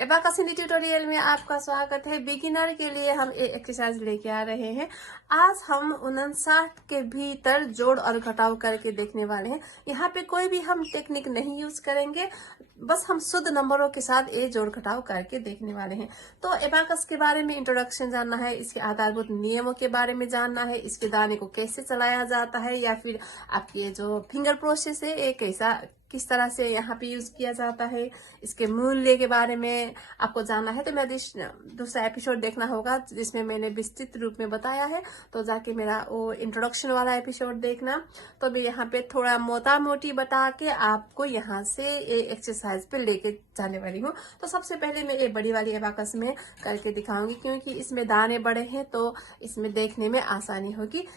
Abacus Hindi tutorial में आपका स्वागत है। बिगिनर के लिए हम एक एक्सरसाइज लेके आ रहे हैं। आज हम 59 के भीतर जोड़ और घटाव करके देखने वाले हैं। यहाँ पे कोई भी हम टेक्निक नहीं यूज करेंगे, बस हम शुद्ध नंबरों के साथ ये जोड़ घटाव करके देखने वाले हैं। तो एबाकस के बारे में इंट्रोडक्शन जानना है, इसके आधारभूत नियमों के बारे में जानना है, इसके दाने को कैसे चलाया जाता है या फिर आपकी जो फिंगर प्रोसेस है ये किस तरह से यहाँ पे यूज किया जाता है, इसके मूल्य के बारे में आपको जानना है तो मेरा दूसरा एपिसोड देखना होगा जिसमें मैंने विस्तृत रूप में बताया है। तो जाके मेरा वो इंट्रोडक्शन वाला एपिसोड देखना। तो मैं यहाँ पे थोड़ा मोटा मोटी बता के आपको यहाँ से ये एक्सरसाइज पे लेके जाने वाली हूँ। तो सबसे पहले मैं ये बड़ी वाली एबाकस में करके दिखाऊंगी, क्योंकि इसमें दाने बड़े हैं तो इसमें देखने में आसानी होगी।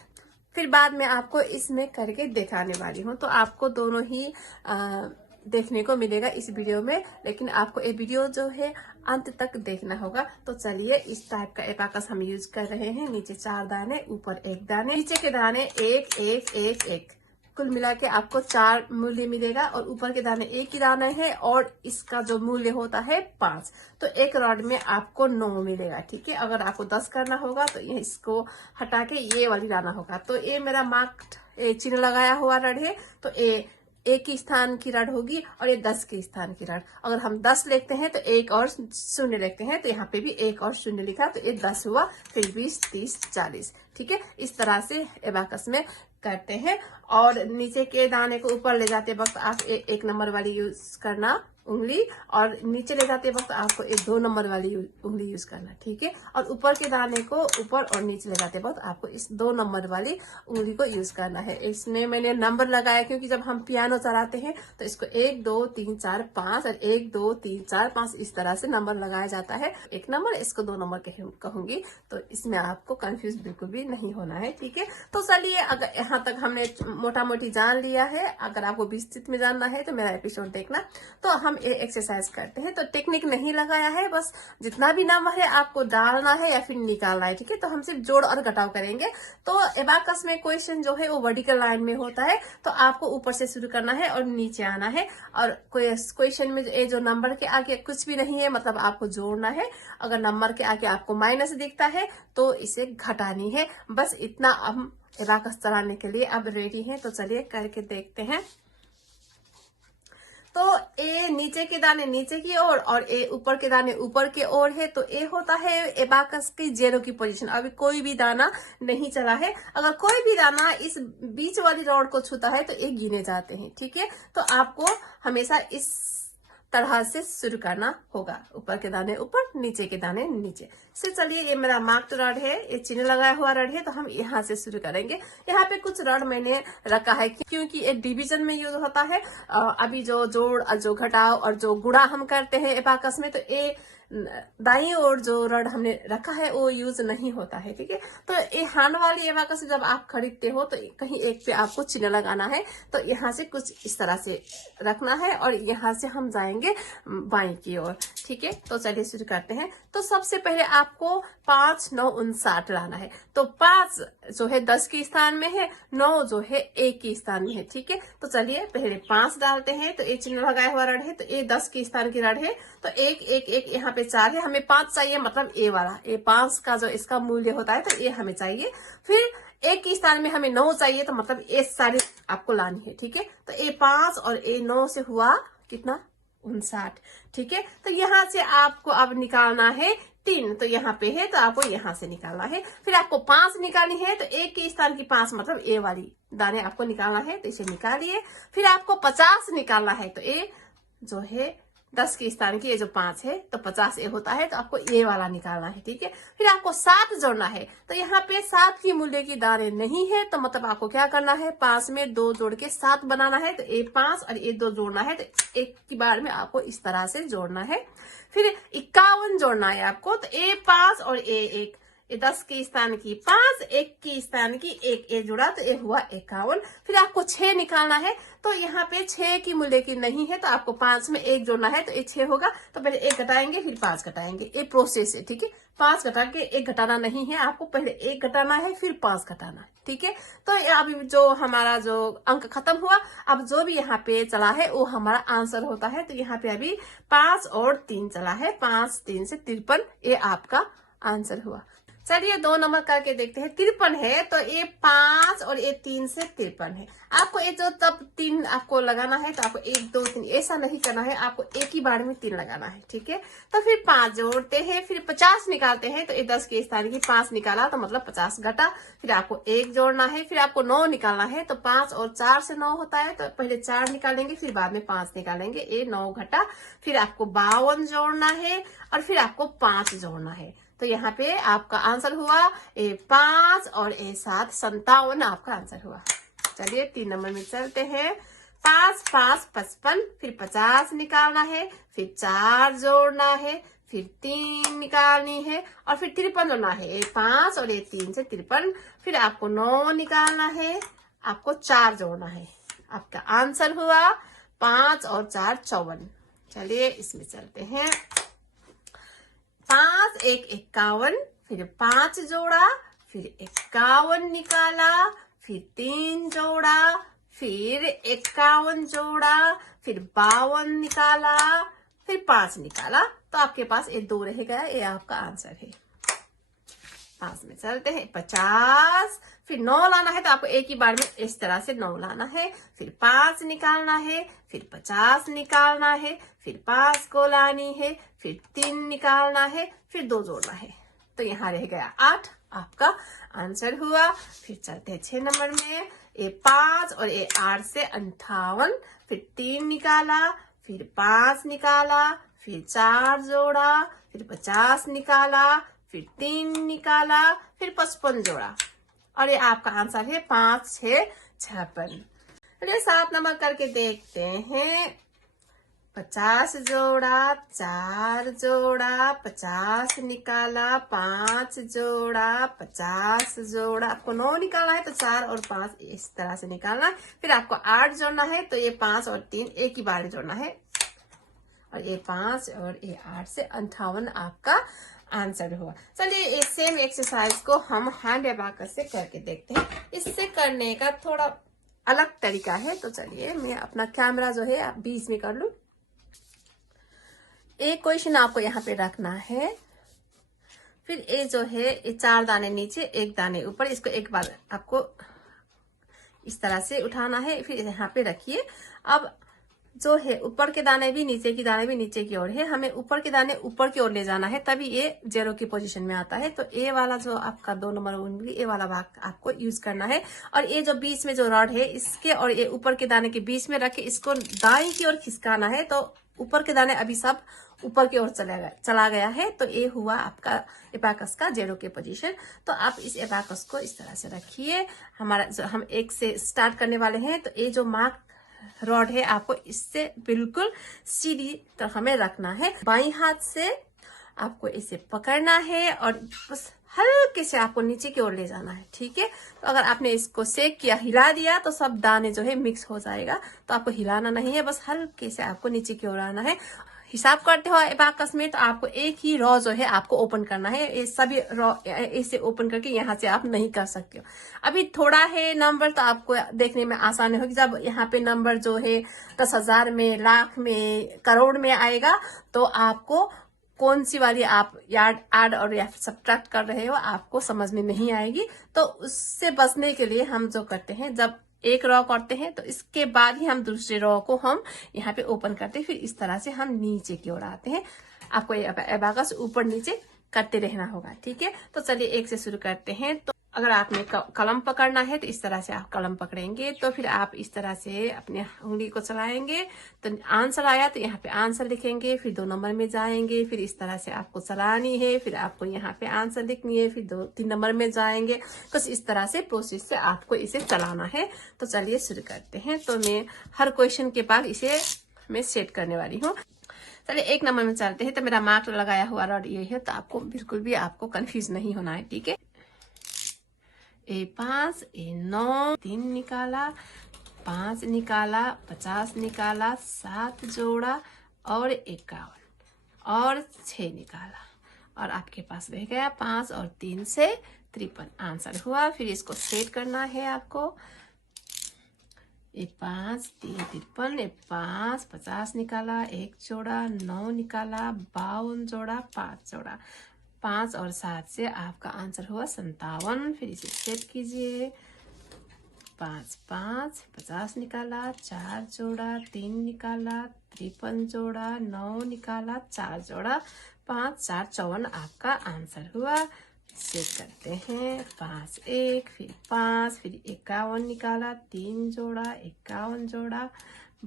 फिर बाद में आपको इसमें करके दिखाने वाली हूँ, तो आपको दोनों ही देखने को मिलेगा इस वीडियो में, लेकिन आपको ये वीडियो जो है अंत तक देखना होगा। तो चलिए, इस टाइप का एबाकस हम यूज कर रहे हैं। नीचे 4 दाने, ऊपर 1 दाने, नीचे के दाने 1 1 1 1, कुल मिला के आपको 4 मूल्य मिलेगा और ऊपर के दाने 1 ही दाना है और इसका जो मूल्य होता है 5। तो एक रॉड में आपको 9 मिलेगा। ठीक है, अगर आपको 10 करना होगा तो ये इसको हटा के ये वाली दाना होगा। तो ये मेरा मार्क्ड चिन्ह लगाया हुआ रड है, तो ये 1 की स्थान की रड होगी और ये 10 के स्थान की रड। अगर हम 10 लिखते हैं तो 1 और 0 लिखते हैं, तो यहाँ पे भी 1 और 0 लिखा, तो ये 10 हुआ, फिर 20 30 40। ठीक है, इस तरह से एबाकस में करते हैं। और नीचे के दाने को ऊपर ले जाते वक्त आप 1 नंबर वाली यूज करना उंगली, और नीचे ले जाते वक्त आपको 2 नंबर वाली उंगली यूज करना। ठीक है, और ऊपर के दाने को ऊपर और नीचे ले जाते वक्त आपको इस 2 नंबर वाली उंगली को यूज करना है। इसमें मैंने नंबर लगाया क्योंकि जब हम पियानो चलाते हैं तो इसको 1 2 3 4 5 और 1 2 3 4 5 इस तरह से नंबर लगाया जाता है। 1 नंबर, इसको 2 नंबर कहूंगी, तो इसमें आपको कंफ्यूज बिल्कुल भी नहीं होना है। ठीक है, तो चलिए, अगर यहाँ तक हमने मोटा मोटी जान लिया है, अगर आपको विस्तृत में जानना है तो मेरा एपिसोड देखना। तो हम एक्सरसाइज करते हैं। तो टेक्निक नहीं लगाया है, बस जितना भी नंबर है आपको डालना है या फिर निकालना है। ठीक है, तो हम सिर्फ जोड़ और घटाव करेंगे। तो एबाकस में क्वेश्चन जो है वो वर्टिकल लाइन में होता है, तो आपको ऊपर से शुरू करना है और नीचे आना है। और क्वेश्चन में ये जो नंबर के आगे कुछ भी नहीं है, मतलब आपको जोड़ना है। अगर नंबर के आगे आपको माइनस दिखता है तो इसे घटानी है। बस इतना हम एबाकस चलाने के लिए अब रेडी हैं। तो चलिए करके देखते हैं। तो ए नीचे के दाने नीचे की ओर और ए ऊपर के दाने ऊपर के ओर है, तो ए होता है एबाकस की 0 की पोजीशन। अभी कोई भी दाना नहीं चला है। अगर कोई भी दाना इस बीच वाली रॉड को छूता है तो ए गिने जाते हैं। ठीक है, तो आपको हमेशा इस तरह से शुरू करना होगा, ऊपर के दाने ऊपर, नीचे के दाने नीचे से। चलिए, ये मेरा मार्क्ड रड है, ये चिन्ह लगाया हुआ रड है, तो हम यहाँ से शुरू करेंगे। यहाँ पे कुछ रड मैंने रखा है क्योंकि ये डिवीजन में यूज होता है। अभी जो जोड़, जो घटाव और जो गुणा हम करते हैं एबाकस में, तो ये दाई ओर जो रड हमने रखा है वो यूज नहीं होता है। ठीक है, तो ये हाथ वाली एबाकस जब आप खरीदते हो तो कहीं एक पे आपको चिन्ह लगाना है, तो यहाँ से कुछ इस तरह से रखना है और यहाँ से हम जाएंगे बाई की ओर। ठीक है, तो चलिए शुरू करते हैं। तो सबसे पहले आपको 5 9 59 लाना है। तो 5 जो है 10 के स्थान में है, 9 जो है 1 के स्थान में है। ठीक है, तो चलिए पहले 5 डालते हैं। तो ये चिन्ह लगाया हुआ रड है, तो ये 10 के स्थान की रड है, तो 1 1 1 यहाँ पे 4 है, हमें 5 चाहिए, मतलब ए वाला, ये 5 का जो इसका मूल्य होता है तो ये हमें चाहिए। फिर 1 के स्थान में हमें 9 चाहिए, तो मतलब ये सारी आपको लानी है। ठीक है, तो ए 5 और ए 9 से हुआ कितना, 59। ठीक है, तो यहाँ से आपको अब निकालना है 3, तो यहाँ पे है तो आपको यहाँ से निकालना है। फिर आपको 5 निकालनी है, तो 1 के स्थान की 5 मतलब ए वाली दाने आपको निकालना है, तो इसे निकालिए। फिर आपको 50 निकालना है, तो ए जो है 10 के स्थान की ये जो 5 है तो 50 ए होता है, तो आपको ए वाला निकालना है। ठीक है, फिर आपको 7 जोड़ना है, तो यहाँ पे 7 की मूल्य की दाने नहीं है, तो मतलब आपको क्या करना है, 5 में 2 जोड़ के 7 बनाना है। तो ए 5 और ए 2 जोड़ना है, तो एक की बार में आपको इस तरह से जोड़ना है। फिर 51 जोड़ना है आपको, तो ए 5 और ए 1, ये 10 के स्थान की 5, 1 के स्थान की 1, ये जुड़ा तो ये हुआ 51। फिर आपको 6 निकालना है, तो यहाँ पे 6 की मूल्य की नहीं है, तो आपको 5 में 1 जोड़ना है, तो ये 6 होगा। तो पहले 1 घटाएंगे फिर 5 घटाएंगे, ये प्रोसेस है, ठीक है। 5 घटा के 1 घटाना नहीं है, आपको पहले 1 घटाना है फिर 5 घटाना है, ठीक है। तो अभी जो हमारा जो अंक खत्म हुआ, अब जो भी यहाँ पे चला है वो हमारा आंसर होता है। तो यहाँ पे अभी 5 और 3 चला है, 5 3 से 53, ये आपका आंसर हुआ। चलिए 2 नंबर करके देखते हैं। 53 है, तो ये 5 और ये 3 से 53 है। आपको ये जो तब 3 आपको लगाना है, तो आपको 1 2 3 ऐसा नहीं करना है, आपको एक ही बार में 3 लगाना है, ठीक है। तो फिर 5 जोड़ते हैं, फिर 50 निकालते हैं, तो ये 10 के स्थान की 5 निकाला, तो मतलब 50 घटा। फिर आपको 1 जोड़ना है, फिर आपको 9 निकालना है, तो 5 और 4 से 9 होता है, तो पहले 4 निकालेंगे फिर बाद में 5 निकालेंगे, ये 9 घटा। फिर आपको 52 जोड़ना है और फिर आपको 5 जोड़ना है। तो यहाँ पे आपका आंसर हुआ 5 और 7 57 आपका आंसर हुआ। चलिए 3 नंबर में चलते हैं। 5 5 55, फिर 50 निकालना है, फिर 4 जोड़ना है, फिर 3 निकालनी है और फिर 53 जोड़ना है। 5 और 3 से 53, फिर आपको 9 निकालना है, आपको 4 जोड़ना है। आपका आंसर हुआ 5 और 4 54। चलिए इसमें चलते हैं। 5 1 51, फिर 5 जोड़ा, फिर 51 निकाला, फिर 3 जोड़ा, फिर 51 जोड़ा, फिर 52 निकाला, फिर 5 निकाला, तो आपके पास ये 2 रह गया, ये आपका आंसर है। 5 में चलते हैं। 50, फिर 9 लाना है, तो आपको एक ही बार में इस तरह से 9 लाना है, फिर 5 निकालना है, फिर 50 निकालना है, फिर 5 को लानी है, फिर 3 निकालना है, फिर 2 जोड़ना है, तो यहाँ रह गया 8, आपका आंसर हुआ। फिर चलते हैं 6 नंबर में। ये 5 और ये 8 से 58, फिर 3 निकाला, फिर 5 निकाला, फिर 4 जोड़ा, फिर 50 निकाला, फिर 3 निकाला, फिर 55 जोड़ा, और ये आपका आंसर है 5 6 56। चलिए 7 नंबर करके देखते हैं। 50 जोड़ा, 4 जोड़ा, 50 निकाला, 5 जोड़ा, 50 जोड़ा, आपको 9 निकालना है, तो 4 और 5 इस तरह से निकालना है। फिर आपको 8 जोड़ना है, तो ये 5 और 3 एक ही बार में जोड़ना है, और ये 5 और ये 8 से 58 आपका आंसर हुआ। चलिए इस सेम एक्सरसाइज को हम हैंड एबाकस से करके देखते हैं। इससे करने का थोड़ा अलग तरीका है, तो चलिए मैं अपना कैमरा जो है बीच में कर लूं। एक क्वेश्चन आपको यहाँ पे रखना है, फिर ये जो है ये 4 दाने नीचे 1 दाने ऊपर, इसको एक बार आपको इस तरह से उठाना है, फिर यहाँ पे रखिए। अब जो है ऊपर के दाने भी नीचे की दाने भी नीचे की ओर है, हमें ऊपर के दाने ऊपर की ओर ले जाना है, तभी ये 0 की पोजीशन में आता है। तो ए वाला जो आपका 2 नंबर उंगली, ए वाला भाग आपको यूज करना है, और ये जो बीच में जो रॉड है इसके और ये ऊपर के दाने के बीच में रख के इसको दाएं की ओर खिसकाना है, तो ऊपर के दाने अभी सब ऊपर की ओर चला गया है। तो ये हुआ आपका एबाकस का 0 की पोजीशन। तो आप इस एबाकस को इस तरह से रखिए। हमारा जो हम 1 से स्टार्ट करने वाले हैं, तो ये जो मार्क रॉड है आपको इससे बिल्कुल सीधी तो हमें रखना है। बाईं हाथ से आपको इसे पकड़ना है और बस हल्के से आपको नीचे की ओर ले जाना है, ठीक है। तो अगर आपने इसको शेक किया, हिला दिया, तो सब दाने जो है मिक्स हो जाएगा, तो आपको हिलाना नहीं है, बस हल्के से आपको नीचे की ओर आना है। हिसाब करते हो एबाकस में, तो आपको एक ही रॉ जो है आपको ओपन करना है, ये सभी रॉ ऐसे ओपन करके यहाँ से आप नहीं कर सकते हो। अभी थोड़ा है नंबर, तो आपको देखने में आसानी होगी। जब यहाँ पे नंबर जो है 10,000 में, लाख में, करोड़ में आएगा, तो आपको कौन सी वाली आप ऐड और या सब्ट्रैक्ट कर रहे हो आपको समझ में नहीं आएगी। तो उससे बचने के लिए हम जो करते हैं, जब एक रॉ करते हैं तो इसके बाद ही हम दूसरे रॉ को हम यहाँ पे ओपन करते हैं, फिर इस तरह से हम नीचे की ओर आते हैं। आपको ये एबाकस ऊपर नीचे करते रहना होगा, ठीक है। तो चलिए 1 से शुरू करते हैं। तो अगर आपने कलम पकड़ना है, तो इस तरह से आप कलम पकड़ेंगे, तो फिर आप इस तरह से अपने उंगली को चलाएंगे, तो आंसर आया तो यहाँ पे आंसर लिखेंगे, फिर 2 नंबर में जाएंगे, फिर इस तरह से आपको चलानी है, फिर आपको यहाँ पे आंसर लिखनी है, फिर 2-3 नंबर में जाएंगे। कुछ इस तरह से प्रोसेस से आपको इसे चलाना है। तो चलिए शुरू करते हैं। तो मैं हर क्वेश्चन के बाद इसे मैं सेट करने वाली हूँ। चलिए 1 नंबर में चलते हैं। तो मेरा मार्क लगाया हुआ रॉड ये है, तो आपको बिल्कुल भी आपको कंफ्यूज नहीं होना है, ठीक है। A5 A9 3 निकाला, 5 निकाला, 50 निकाला, 7 जोड़ा और 51 और 6 निकाला और आपके पास रह गया 5 और 3 से 53 आंसर हुआ। फिर इसको सेट करना है आपको। ये 5 3 53, ये 5 50 निकाला, 1 जोड़ा, 9 निकाला, 52 जोड़ा, 5 जोड़ा, 5 और 7 से आपका आंसर हुआ 57। फिर इसे सेट कीजिए। 5 5 50 निकाला, 4 जोड़ा, 3 निकाला, 53 जोड़ा, 9 निकाला, 4 जोड़ा, 5 4 54 आपका आंसर हुआ। सेट करते हैं। 5 1 फिर 5 फिर 51 निकाला, 3 जोड़ा, 51 जोड़ा,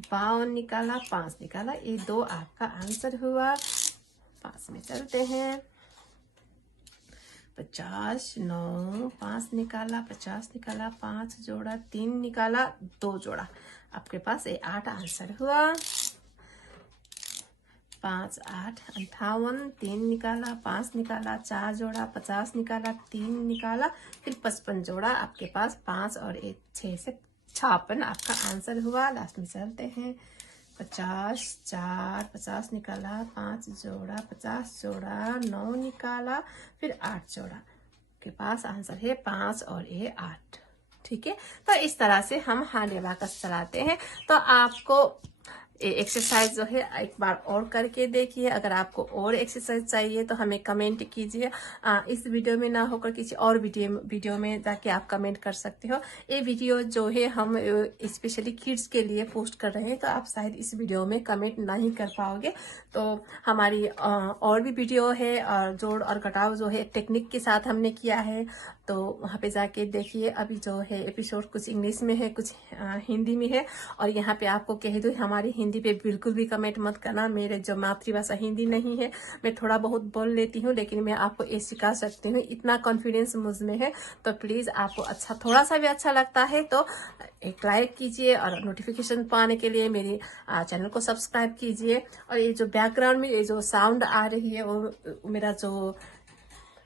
52 निकाला, 5 निकाला, ये 2 आपका आंसर हुआ। 5 में चलते हैं। 50 9 5 निकाला, 50 निकाला, 5 जोड़ा, 3 निकाला, 2 जोड़ा, आपके पास ये 8 आंसर हुआ। 5 8 58, 3 निकाला, 5 निकाला, 4 जोड़ा, 50 निकाला, 3 निकाला, फिर 55 जोड़ा, आपके पास 5 और 1 6 से 56 आपका आंसर हुआ। लास्ट में चलते हैं। 50 4 50 निकाला, 5 जोड़ा, 50 जोड़ा, 9 निकाला, फिर 8 जोड़ा, के पास आंसर है 5 और ये 8, ठीक है। तो इस तरह से हम हैंड एबाकस चलाते हैं। तो आपको एक्सरसाइज जो है एक बार और करके देखिए। अगर आपको और एक्सरसाइज चाहिए तो हमें कमेंट कीजिए। इस वीडियो में ना होकर किसी और वीडियो में जाके आप कमेंट कर सकते हो। ये वीडियो जो है हम स्पेशली किड्स के लिए पोस्ट कर रहे हैं, तो आप शायद इस वीडियो में कमेंट नहीं कर पाओगे। तो हमारी और भी वीडियो है और जोड़ और घटाव जो है टेक्निक के साथ हमने किया है, तो वहाँ पे जाके देखिए। अभी जो है एपिसोड कुछ इंग्लिश में है, कुछ हिंदी में है। और यहाँ पे आपको कह दूँ, हमारी हिंदी पे बिल्कुल भी कमेंट मत करना। मेरे जो मातृभाषा हिंदी नहीं है, मैं थोड़ा बहुत बोल लेती हूँ, लेकिन मैं आपको ये सिखा सकती हूँ। इतना कॉन्फिडेंस मुझ में है। तो प्लीज़ आपको अच्छा, थोड़ा सा भी अच्छा लगता है तो एक लाइक कीजिए और नोटिफिकेशन पाने के लिए मेरे चैनल को सब्सक्राइब कीजिए। और ये जो बैकग्राउंड में ये जो साउंड आ रही है, वो मेरा जो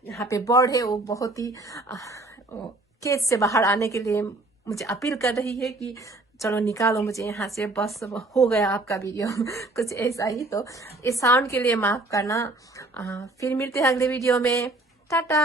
यहाँ पे बर्ड है, वो बहुत ही केज से बाहर आने के लिए मुझे अपील कर रही है कि चलो निकालो मुझे यहाँ से, बस हो गया आपका वीडियो कुछ ऐसा ही। तो इस साउंड के लिए माफ करना। फिर मिलते हैं अगले वीडियो में। टाटा।